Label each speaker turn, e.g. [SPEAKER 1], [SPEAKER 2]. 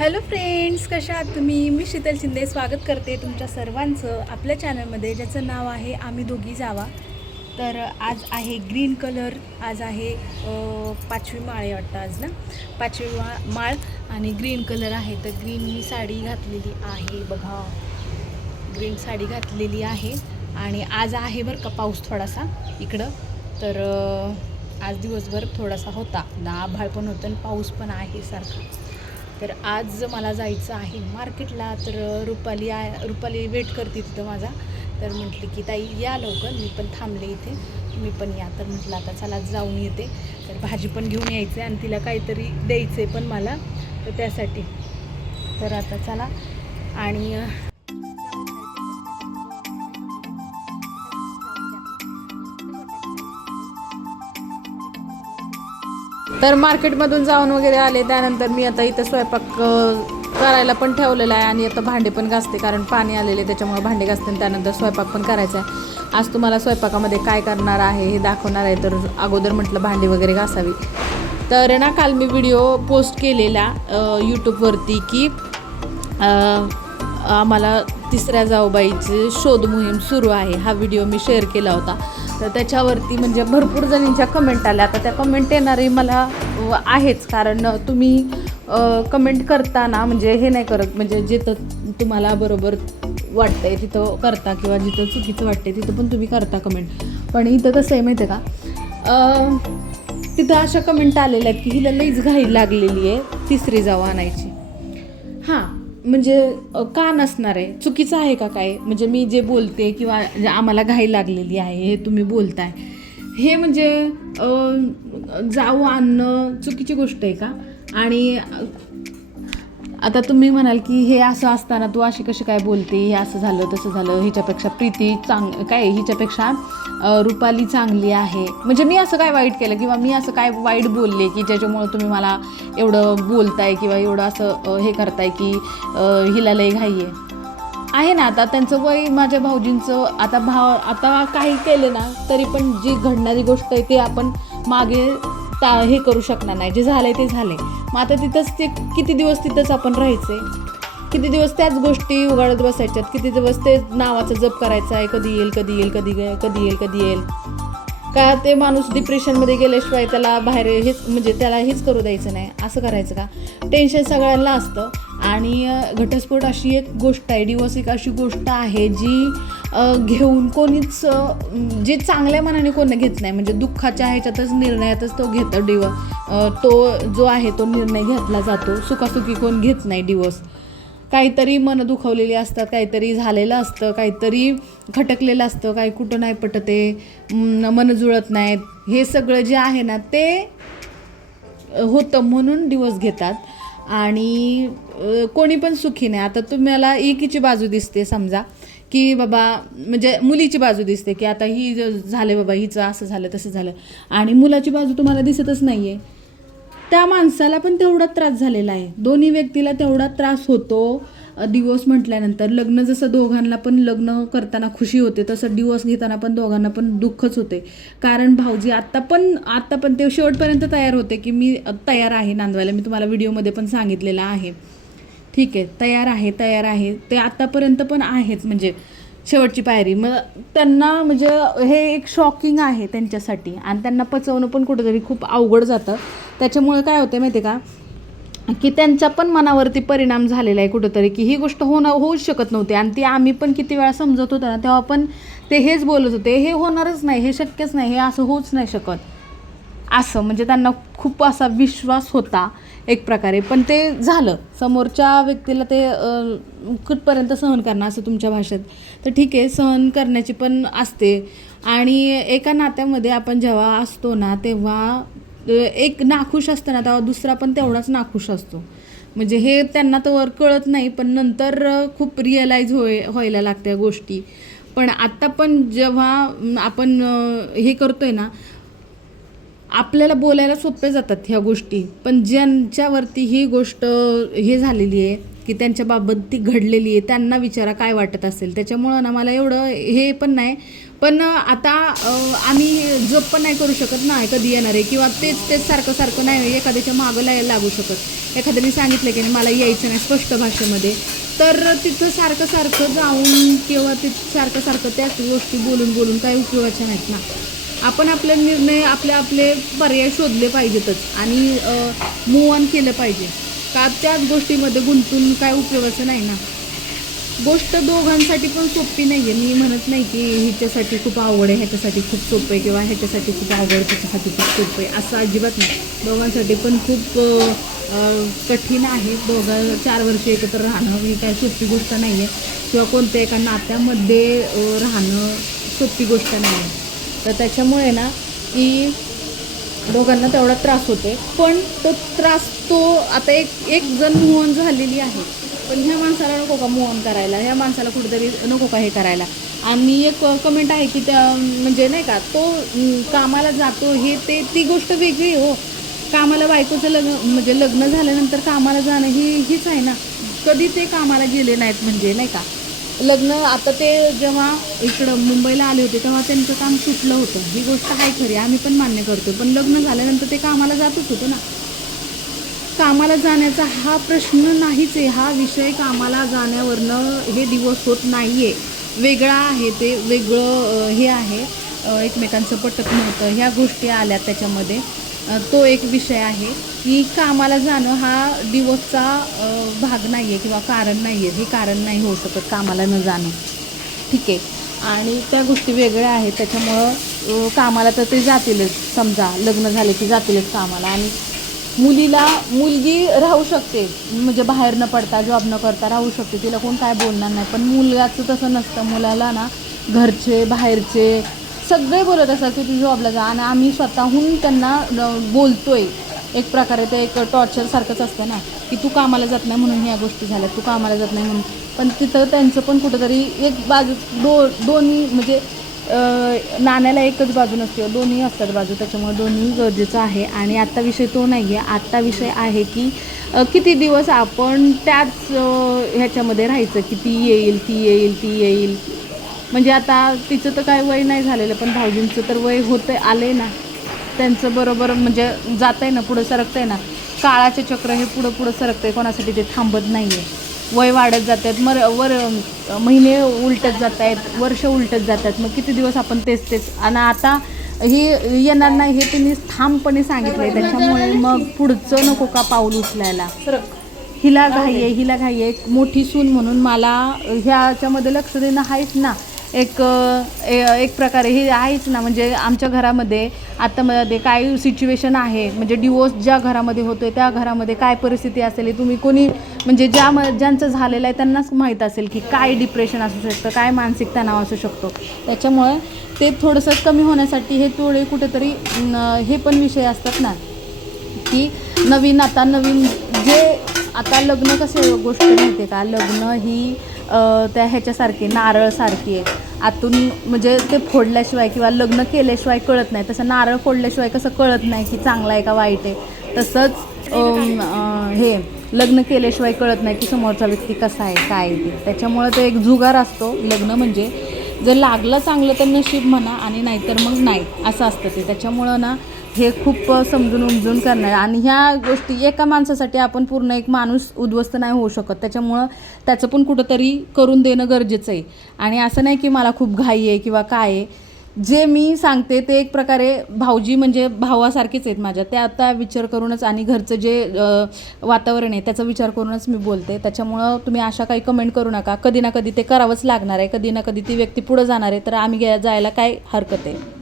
[SPEAKER 1] Hello friends कशा आहात तुम्ही? मी शीतल शिंदे स्वागत करते तुमच्या सर्वांचं आपल्या चॅनलमध्ये ज्याचं नाव आहे आम्ही दोघी जावा. तर आज आहे ग्रीन कलर आज आहे पाचवी माळ आहे वाटतं आज ना? पाचवी मा माळ आणि ग्रीन कलर आहे. तर ग्रीन मी साडी घातलेली आहे बघा. ग्रीन साडी घातलेली आहे आणि आज आहे बरं का पाऊस थोडासा इकडं. तर आज दिवसभर थोडासा होता. ना आभाळ पण होतं आणि पाऊस पण आहे सारखा. तर आज मला जायचं आहे मार्केटला. तर रुपाली आ रुपाली वेट करते तिथं माझा. तर म्हटली की ताई या लवकर. मी पण थांबले इथे. मी पण या. तर म्हटलं आता चला जाऊन येते. तर भाजी पण घेऊन यायचं आहे आणि तिला काहीतरी द्यायचं आहे पण मला. तर त्यासाठी. तर आता चला. आणि तर मार्केटमधून जाऊन वगैरे आले त्यानंतर मी आता इथं स्वयंपाक करायला पण ठेवलेला आहे आणि आता भांडे पण घासते कारण पाणी आलेले त्याच्यामुळे भांडे घासते आणि त्यानंतर स्वयंपाक पण करायचा आहे. आज तुम्हाला स्वयंपाकामध्ये काय करणार आहे हे दाखवणार आहे तर अगोदर म्हटलं भांडी वगैरे घासावी. तर ना काल मी व्हिडिओ पोस्ट केलेला यूट्यूबवरती की आम्हाला तिसऱ्या जाऊबाईची शोध मोहीम सुरू आहे. हा व्हिडिओ मी शेअर केला होता. तर त्याच्यावरती म्हणजे भरपूर जणींच्या कमेंट आल्या. आता त्या कमेंट येणारे मला आहेच. कारण तुम्ही कमेंट करताना म्हणजे हे नाही करत. म्हणजे जिथं तुम्हाला बरोबर वाटतंय तिथं करता किंवा जिथं चुकीचं वाटते तिथं पण तुम्ही करता कमेंट पण इथं कसं आहे माहिती आहे का तिथं अशा कमेंट आलेल्या आहेत की हिला लईच घाई लागलेली आहे तिसरी जाऊ आणायची हां. म्हणजे का नसणार आहे? चुकीचं आहे का काय? म्हणजे मी जे बोलते किंवा आम्हाला घाई लागलेली आहे हे तुम्ही बोलताय. हे म्हणजे जाऊ आणणं चुकीची गोष्ट आहे का? आणि आता तुम्ही म्हणाल की हे असं असताना तू अशी कशी काय बोलते? हे असं झालं तसं झालं. हिच्यापेक्षा प्रीती चांग काय हिच्यापेक्षा रुपाली चांगली आहे. म्हणजे मी असं काय वाईट केलं किंवा मी असं काय वाईट बोलले की ज्याच्यामुळं तुम्ही मला एवढं बोलताय किंवा एवढं असं हे करताय की हिला लय घाई आहे आहे ना आता त्यांचं वय माझ्या भाऊजींचं आता भाव आता काही केलं ना तरी पण जी घडणारी गोष्ट आहे ते आपण मागे ता हे करू शकणार नाही. जे झालं आहे ते झालं आहे मग आता तिथंच ते किती दिवस तिथंच आपण राहायचे किती दिवस त्याच गोष्टी उघडत बसायच्यात? किती दिवस ते नावाचा जप करायचा आहे? कधी येईल कधी येईल कधी कधी येईल कधी येईल? का ते माणूस डिप्रेशनमध्ये गेल्याशिवाय त्याला बाहेर हेच म्हणजे त्याला हेच करू द्यायचं नाही? असं करायचं का? टेन्शन सगळ्यांना असतं. आणि घटस्फोट अशी एक गोष्ट आहे. डिवोर्स एक अशी गोष्ट आहे जी घेऊन कोणीच जे चांगल्या मनाने कोण घेत नाही म्हणजे दुःखाच्या ह्याच्यातच निर्णयातच तो घेतो डिव तो जो आहे तो निर्णय घेतला जातो. सुखासुखी कोण घेत नाही डिवोर्स काहीतरी मन दुखवलेली असतात काहीतरी झालेलं असतं काहीतरी खटकलेलं असतं काही कुठं नाही पटते मन जुळत नाहीत हे सगळं जे आहे ना ते होतं म्हणून डिवोर्स घेतात. आणि कोणी पण सुखी नाही. आता तुम्हाला एकीची बाजू दिसते समजा. की बाबा म्हणजे मुलीची बाजू दिसते की आता ही ज- झाले बाबा हिचं असं झालं तसं झालं. आणि मुलाची बाजू तुम्हाला दिसतच नाही आहे त्या माणसाला पण तेवढा त्रास झालेला आहे. दोन्ही व्यक्तीला तेवढा त्रास होतो. दिवस म्हटल्यानंतर लग्न जसं दोघांना पण लग्न करताना खुशी होते तसं दिवस घेताना पण दोघांना पण दुःखच होते. कारण भाऊजी आत्ता पण आत्ता पण ते शेवटपर्यंत तयार होते की मी तयार आहे नांदवायला. मी तुम्हाला व्हिडिओमध्ये पण सांगितलेलं आहे. ठीक आहे तयार आहे तयार आहे. ते आत्तापर्यंत पण आहेच म्हणजे शेवटची पायरी. मग त्यांना म्हणजे हे एक शॉकिंग आहे त्यांच्यासाठी. आणि त्यांना पचवणं पण कुठंतरी खूप अवघड जातं. त्याच्यामुळे काय होतं माहिती आहे का? की त्यांच्या पण मनावरती परिणाम झालेला आहे कुठंतरी की ही गोष्ट होणं होऊच शकत नव्हती. आणि ती आम्ही पण किती वेळा समजत होतो ना तेव्हा पण ते हेच बोलत होते हे होणारच नाही हे शक्यच नाही हे असं होऊच नाही शकत. असं म्हणजे त्यांना खूप असा विश्वास होता एक प्रकारे. पण ते झालं. समोरच्या व्यक्तीला ते कुठपर्यंत सहन करणार असं तुमच्या भाषेत? तर ठीक आहे सहन करण्याची पण असते. आणि एका नात्यामध्ये आपण जेव्हा असतो ना तेव्हा एक नाखुश असतं ना तेव्हा दुसरा पण तेवढाच नाखुश असतो. म्हणजे हे त्यांना तर कळत नाही पण नंतर खूप रिअलाईज होय व्हायला लागत्या गोष्टी. पण आत्ता पण जेव्हा आपण हे हे करतोय ना आपल्याला बोलायला सोप्या जातात ह्या गोष्टी. पण ज्यांच्यावरती ही गोष्ट हे झालेली आहे की त्यांच्याबाबत ती घडलेली आहे त्यांना विचारा काय वाटत असेल. त्याच्यामुळं ना मला एवढं हे पण नाही. पण आता आम्ही जप पण नाही करू शकत नाही कधी येणार आहे. किंवा तेच तेच सारखं सारखं नाही एखाद्याच्या मागं लाय लागू शकत. एखाद्याने सांगितलं की नाही मला यायचं नाही स्पष्ट भाषेमध्ये. तर तिथं सारखं सारखं जाऊन किंवा तिथं सारखं सारखं त्याच गोष्टी बोलून बोलून काही उपयोगाच्या नाहीत ना. आपण आपले निर्णय आपले आपले पर्याय शोधले पाहिजेतच आणि मूव ऑन केलं पाहिजे. का त्याच गोष्टीमध्ये गुंतून काय उपयोगाचं नाही ना? गोष्ट दोघांसाठी पण सोपी नाही आहे मी म्हणत नाही की हिच्यासाठी खूप आवड आहे ह्याच्यासाठी खूप सोपं आहे किंवा ह्याच्यासाठी खूप आवड आहे त्याच्यासाठी खूप सोपं आहे असं अजिबात नाही. दोघांसाठी पण खूप कठीण आहे. दोघं चार वर्ष एकत्र राहणं ही काय सोपी गोष्ट नाही आहे किंवा कोणत्या एका नात्यामध्ये राहणं सोपी गोष्ट नाही आहे तर त्याच्यामुळे ना की दोघांना तेवढा त्रास होते पण तो त्रास तो आता एक एक जण मोहन झालेली आहे. पण ह्या माणसाला नको का मोहन करायला? ह्या माणसाला कुठेतरी नको का हे करायला? आणि एक कमेंट आहे की त्या म्हणजे नाही का तो कामाला जातो हे ते ती गोष्ट वेगळी आहे हो. कामाला बायकोचं लग्न म्हणजे लग्न झाल्यानंतर कामाला जाणं ही हीच आहे ना. कधी ते कामाला गेले नाहीत म्हणजे नाही का? लग्न आता ते जेव्हा इकडं मुंबईला आले होते तेव्हा त्यांचं काम सुटलं होतं. ही गोष्ट आहे खरी आम्ही पण मान्य करतो पण लग्न झाल्यानंतर ते कामाला जातच होतं ना. कामाला जाण्याचा हा प्रश्न नाहीच आहे. हा विषय कामाला जाण्यावरनं हे दिवस होत नाही आहे वेगळा आहे ते वेगळं हे आहे. एकमेकांचं पटत नव्हतं. ह्या गोष्टी आल्या त्याच्यामध्ये. तो एक विषय आहे की कामाला जाणं हा डिवोर्सचा भाग नाही आहे किंवा कारण नाही आहे हे कारण नाही होऊ शकत कामाला न जाणं. ठीक आहे. आणि त्या गोष्टी वेगळ्या आहेत. त्याच्यामुळं कामाला तर ते जातीलच. समजा लग्न झाले की जातीलच कामाला. आणि मुलीला मुलगी राहू शकते. म्हणजे बाहेर न पडता जॉब न करता राहू शकते. तिला कोण काय बोलणार नाही. पण मुलगाचं तसं नसतं. मुलाला ना घरचे बाहेरचे सगळे बोलत असतात की तू जॉबला जा आणि आम्ही स्वतःहून त्यांना बोलतोय. एक प्रकारे ते एक टॉर्चरसारखंच असतं ना की तू कामाला जात नाही म्हणून ह्या गोष्टी झाल्या तू कामाला जात नाही म्हणून. पण तिथं त्यांचं पण कुठंतरी एक बाजू दो दोन्ही म्हणजे नाण्याला एकच बाजू नसते दोन्ही असतात बाजू त्याच्यामुळे दोन्ही गरजेचं आहे. आणि आत्ता विषय तो नाही आहे आत्ता विषय आहे की किती दिवस आपण त्याच ह्याच्यामध्ये राहायचं की ती येईल ती येईल ती येईल. म्हणजे आता तिचं तर काय वय नाही झालेलं पण भाऊजींचं तर वय होतं आलं ना. त्यांचं बरोबर म्हणजे जात आहे ना पुढं सरकतं आहे ना. काळाचे चक्र हे पुढं पुढं सरकतं आहे कोणासाठी ते थांबत नाही आहे वय वाढत जात आहेत मर वर महिने उलटत जात आहेत वर्ष उलटत जात आहेत मग किती दिवस आपण तेच तेच. आणि आता ही येणार नाही हे त्यांनी ठामपणे सांगितलं आहे त्याच्यामुळे मग पुढचं नको का पाऊल उचलायला? हिला घाई आहे हिला घाई आहे. एक मोठी सून म्हणून मला ह्याच्यामध्ये लक्ष देणं आहेच ना. एक ए- एक प्रकारे हे आहेच ना म्हणजे आमच्या घरामध्ये आता मध्ये काय सिच्युएशन आहे म्हणजे डिवोर्स ज्या घरामध्ये होतो आहे त्या घरामध्ये काय परिस्थिती असेल हे तुम्ही कोणी म्हणजे ज्या म ज्यांचं झालेलं आहे त्यांनाच माहीत असेल की काय डिप्रेशन असू शकतं काय मानसिक तणाव असू शकतो. त्याच्यामुळे ते थोडंसं कमी होण्यासाठी हे थोडे कुठेतरी हे पण विषय असतात ना की नवीन आता नवीन जे आता लग्न कसे गोष्ट माहिती आहे का? लग्न ही त्या ह्याच्यासारखी नारळसारखी आहे. आतून म्हणजे ते फोडल्याशिवाय किंवा लग्न केल्याशिवाय कळत नाही. तसं नारळ फोडल्याशिवाय कसं कळत नाही की चांगलं आहे का वाईट आहे. तसंच हे लग्न केल्याशिवाय कळत नाही की समोरचा व्यक्ती कसा आहे काय आहे ते. त्याच्यामुळं ते एक जुगार असतो लग्न म्हणजे. जर लागलं चांगलं तर नशीब म्हणा आणि नाहीतर मग नाही असं असतं ते. त्याच्यामुळं ना हे खूप समजून उमजून करणार. आणि ह्या गोष्टी एका माणसासाठी आपण पूर्ण एक माणूस उद्ध्वस्त नाही होऊ शकत. त्याच्यामुळं त्याचं पण कुठंतरी करून देणं गरजेचं आहे. आणि असं नाही की मला खूप घाई आहे किंवा काय आहे. जे मी सांगते ते एक प्रकारे भाऊजी म्हणजे भावासारखेच आहेत माझ्या. ते आता विचार करूनच आणि घरचं जे वातावरण आहे त्याचा विचार करूनच मी बोलते. त्याच्यामुळं तुम्ही अशा काही कमेंट करू नका. कधी ना कधी ते करावंच लागणार आहे. कधी ना कधी ती व्यक्ती पुढं जाणार आहे. तर आम्ही गे- जायला काय हरकत आहे.